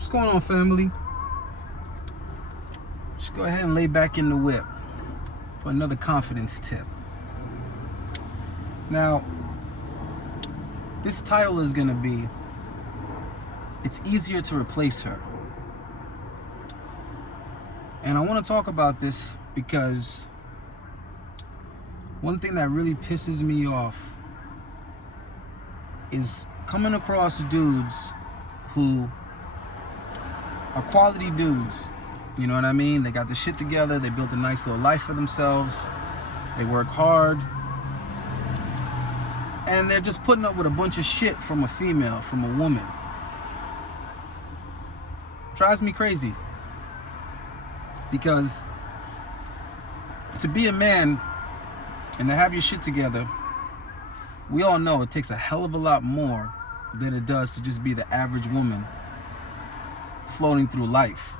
What's going on, family? Just go ahead and lay back in the whip for another confidence tip. Now, this title is going to be, it's easier to replace her. And I want to talk about this because one thing that really pisses me off is coming across dudes who are quality dudes. You know what I mean? They got the shit together. They built a nice little life for themselves. They work hard. And they're just putting up with a bunch of shit from a female, from a woman. Drives me crazy. Because to be a man and to have your shit together, we all know it takes a hell of a lot more than it does to just be the average woman floating through life.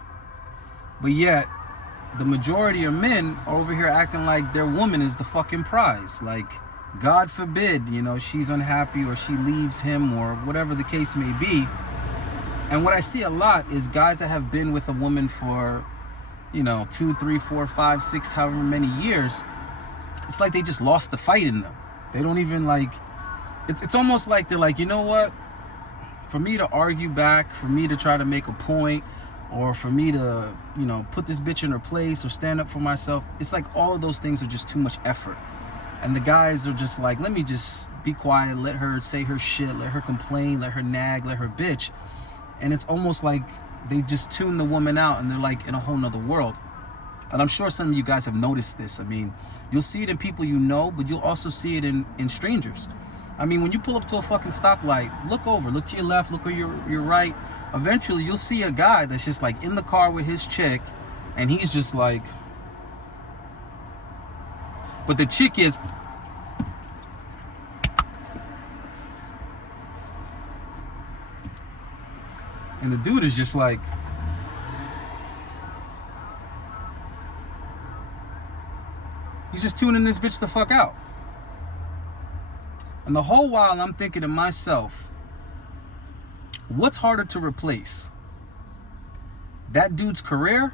But yet, the majority of men are over here acting like their woman is the fucking prize. Like, God forbid, she's unhappy or she leaves him or whatever the case may be. And what I see a lot is guys that have been with a woman for, 2, 3, 4, 5, 6, however many years. It's like they just lost the fight in them. They don't even it's almost like they're like, you know what? For me to argue back, for me to try to make a point, or for me to, put this bitch in her place or stand up for myself, it's like all of those things are just too much effort. And the guys are just like, let me just be quiet, let her say her shit, let her complain, let her nag, let her bitch. And it's almost like they just tune the woman out and they're like in a whole nother world. And I'm sure some of you guys have noticed this. I mean, you'll see it in people you know, but you'll also see it in strangers. I mean, when you pull up to a fucking stoplight, look over, look to your left, look to your right. Eventually, you'll see a guy that's just like in the car with his chick, and he's just like, but the chick is, and the dude is just like, he's just tuning this bitch the fuck out. And the whole while I'm thinking to myself, what's harder to replace? That dude's career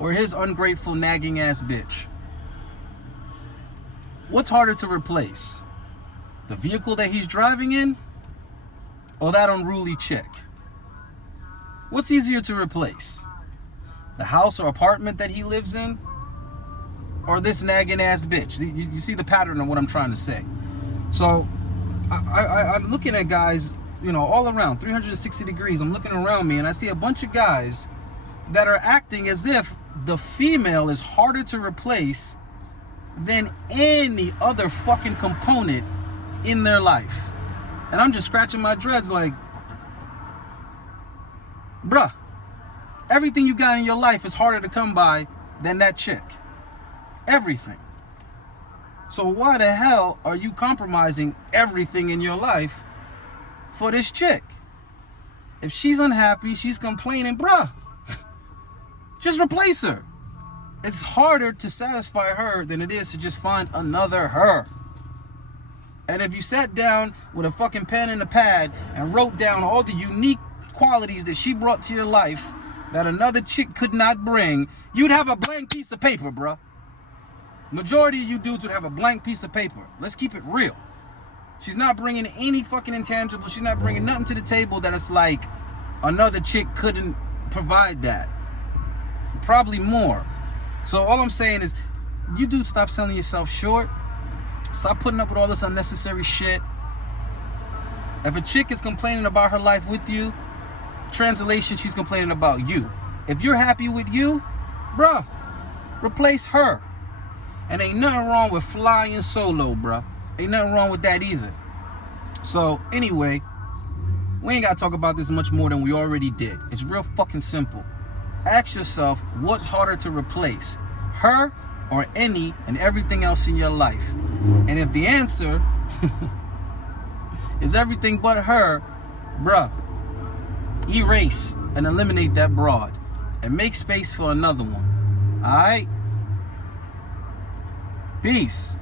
or his ungrateful, nagging ass bitch? What's harder to replace? The vehicle that he's driving in or that unruly chick? What's easier to replace? The house or apartment that he lives in or this nagging ass bitch? You see the pattern of what I'm trying to say. So I'm looking at guys, all around 360 degrees. I'm looking around me and I see a bunch of guys that are acting as if the female is harder to replace than any other fucking component in their life. And I'm just scratching my dreads like, bruh, everything you got in your life is harder to come by than that chick. Everything. So why the hell are you compromising everything in your life for this chick? If she's unhappy, she's complaining, bruh, just replace her. It's harder to satisfy her than it is to just find another her. And if you sat down with a fucking pen and a pad and wrote down all the unique qualities that she brought to your life that another chick could not bring, you'd have a blank piece of paper, bruh. Majority of you dudes would have a blank piece of paper. Let's keep it real. She's not bringing any fucking intangible. She's not bringing nothing to the table that it's like another chick couldn't provide that. Probably more. So all I'm saying is, you dudes stop selling yourself short. Stop putting up with all this unnecessary shit. If a chick is complaining about her life with you, translation, she's complaining about you. If you're happy with you, bruh, replace her. And ain't nothing wrong with flying solo, bruh. Ain't nothing wrong with that either. So, anyway, we ain't got to talk about this much more than we already did. It's real fucking simple. Ask yourself, what's harder to replace? Her or any and everything else in your life? And if the answer is everything but her, bruh, erase and eliminate that broad and make space for another one. Alright? Peace.